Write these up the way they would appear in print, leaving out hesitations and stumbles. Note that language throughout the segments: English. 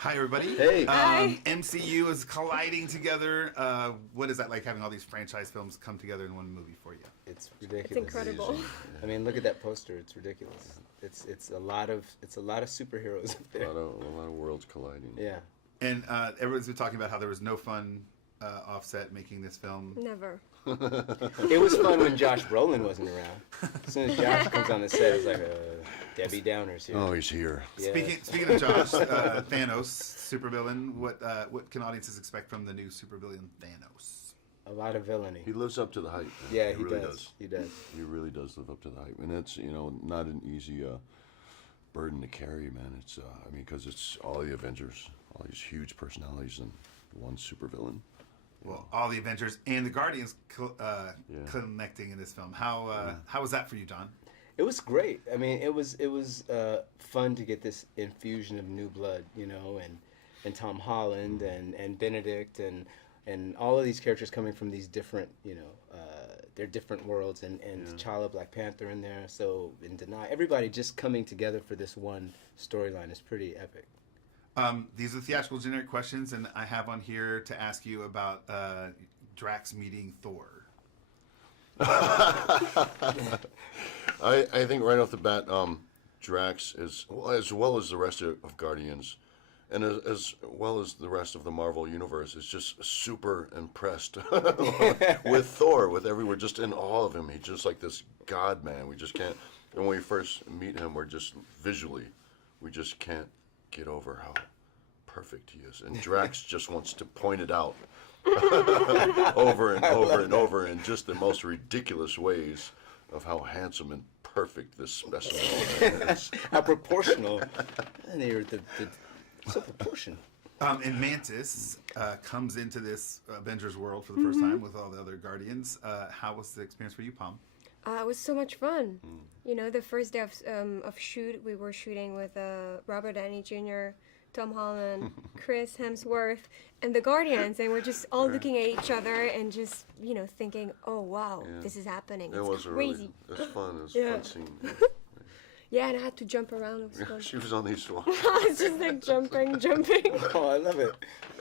Hi, everybody. Hey. Hi. MCU is colliding together. What is that like, having all these franchise films come together in one movie for you? It's ridiculous. It's incredible. I mean, look at that poster. It's ridiculous. It's a lot of superheroes up there. A lot of worlds colliding. Yeah. And everyone's been talking about how there was no fun offset making this film. Never. It was fun when Josh Brolin wasn't around. As soon as Josh comes on the set, it's like Debbie Downer's here. Oh, he's here. Yeah. Speaking of Josh, Thanos, supervillain. What can audiences expect from the new supervillain Thanos? A lot of villainy. He lives up to the hype. Man. Yeah, he really does. He does. He really does live up to the hype, and it's not an easy burden to carry, man. It's I mean, because it's all the Avengers, all these huge personalities, and one supervillain. Well, all the Avengers and the Guardians connecting in this film. How was that for you, John? It was great. I mean, it was fun to get this infusion of new blood, and Tom Holland and Benedict and all of these characters coming from these different, their different worlds, and T'Challa, Black Panther in there, so in Danai, everybody just coming together for this one storyline is pretty epic. These are theatrical generic questions, and I have on here to ask you about Drax meeting Thor. I think right off the bat, Drax is, as well as the rest of Guardians, and as well as the rest of the Marvel Universe, is just super impressed with Thor, with we're just in awe of him. He's just like this god, man. We just can't, and when we first meet him, we just can't get over how perfect he is. And Drax just wants to point it out over and over and over in just the most ridiculous ways of how handsome and perfect this specimen is. How proportional. And they're so proportional. And Mantis comes into this Avengers world for the first time with all the other Guardians. How was the experience for you, Pom? It was so much fun. The first day of shoot, we were shooting with Robert Downey Jr., Tom Holland, Chris Hemsworth, and the Guardians, and we're just all looking at each other and just, thinking, oh, wow, this is happening. It's crazy. It was fun. It was a fun scene. Yeah, and I had to jump around. It was fun. She was on these ones. I was just like jumping. Oh, I love it.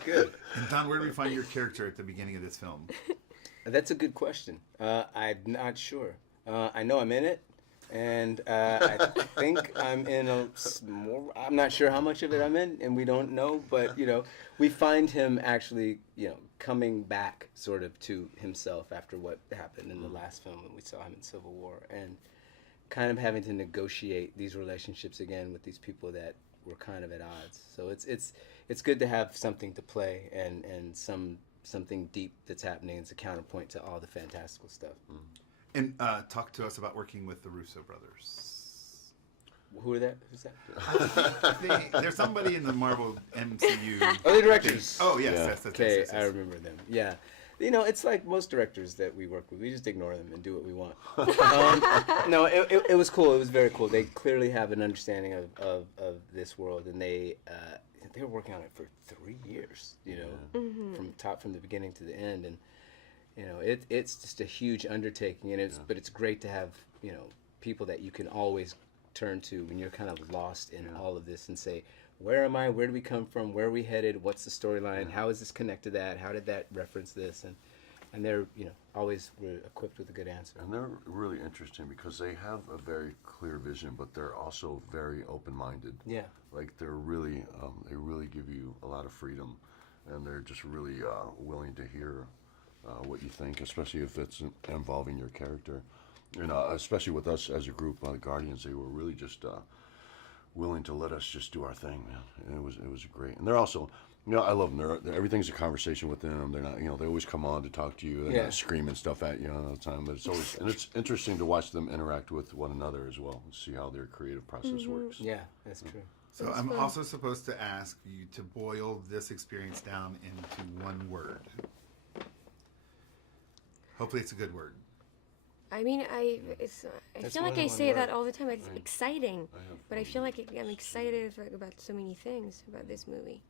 Good. And Don, where do we find your character at the beginning of this film? That's a good question. I'm not sure. I know I'm in it, and I think I'm in I'm not sure how much of it I'm in, and we don't know, but, we find him actually, coming back sort of to himself after what happened in the last film when we saw him in Civil War, and kind of having to negotiate these relationships again with these people that were kind of at odds. So it's good to have something to play and something deep that's happening as a counterpoint to all the fantastical stuff. And talk to us about working with the Russo brothers. Who are that? Who's that? There's somebody in the Marvel MCU. Oh, the directors. Oh, yes. Okay, yes. I remember them. Yeah. It's like most directors that we work with. We just ignore them and do what we want. No, it was cool. It was very cool. They clearly have an understanding of this world, and they were working on it for 3 years, from the beginning to the end. And, it's just a huge undertaking, and but it's great to have, people that you can always turn to when you're kind of lost in all of this and say, where am I? Where do we come from? Where are we headed? What's the storyline? How is this connected to that? How did that reference this? And they're, always equipped with a good answer. And they're really interesting because they have a very clear vision, but they're also very open-minded. Yeah. Like they're really, they really give you a lot of freedom, and they're just really willing to hear what you think, especially if it's involving your character. Especially with us as a group, the Guardians, they were really just willing to let us just do our thing, man. And it was great. And they're also, I love them. Everything's a conversation with them. They're not, they always come on to talk to you. They're not screaming stuff at you all the time. But it's always, and it's interesting to watch them interact with one another as well and see how their creative process works. Yeah, that's true. So I'm also supposed to ask you to boil this experience down into one word. Hopefully it's a good word. I mean, I feel like I say that all the time. It's exciting, but I feel like I'm excited about so many things about this movie.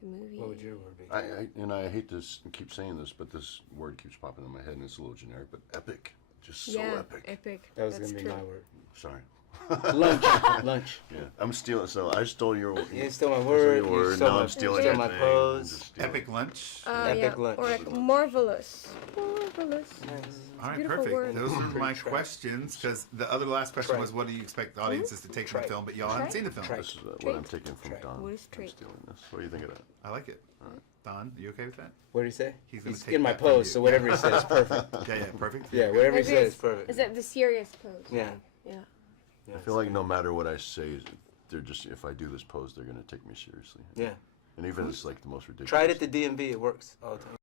The movie. What would your word be? I hate to keep saying this, but this word keeps popping in my head, and it's a little generic, but epic. Just so epic. Epic. That was going to be my word. Sorry. Lunch. Lunch. Yeah, I'm stealing. So I stole your. You stole my word. You stole Now my, I'm stealing stole your my thing. pose. Just stealing. Epic lunch. Epic lunch. Or like marvelous. Marvelous. All right, beautiful perfect. word. Those are my Track. questions because the other last question Track. was, what do you expect the audiences to take from the Track. film? But y'all haven't seen the film. Track. This is what Trait. I'm taking from Trait. Don. What is I'm trait? stealing this. What do you think of that? I like it. Don, you okay with that? What did he say? He's gonna He's take in my that from you. pose, so whatever he said is perfect. Yeah, perfect. Yeah, whatever he Like said this. is perfect. Is that the serious pose? Yeah. Yeah. I feel like no matter what I say, they're just if I do this pose, they're gonna take me seriously. Yeah. And even if it's like the most ridiculous. Try it at the DMV. It works all the time.